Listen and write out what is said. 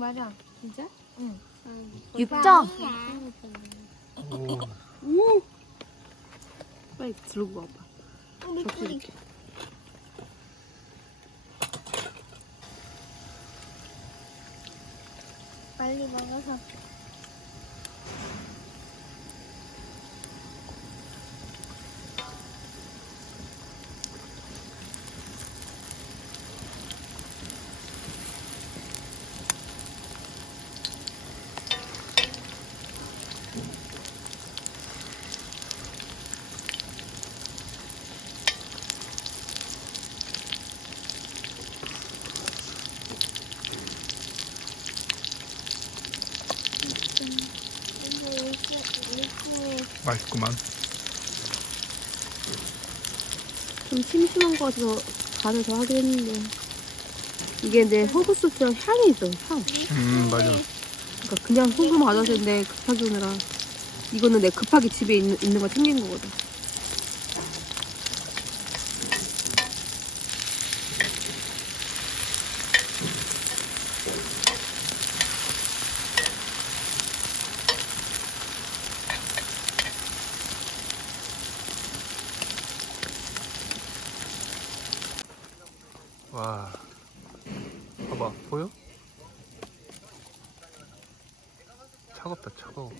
맞아. 진짜? 응. 육점. 오. 빨리 들고 와봐. 우리 뿌리. 빨리 먹어서. 맛있구만. 좀 심심한 거 같아서 간을 더 하긴 했는데. 이게 내 허브 소스랑 향이 있어, 향. 음, 맞아. 그러니까 그냥 소금 아저씨인데 급하게 오느라. 이거는 내 급하게 집에 있는, 있는 거 챙긴 거거든. 와. 봐봐, 보여? 차갑다, 차가워.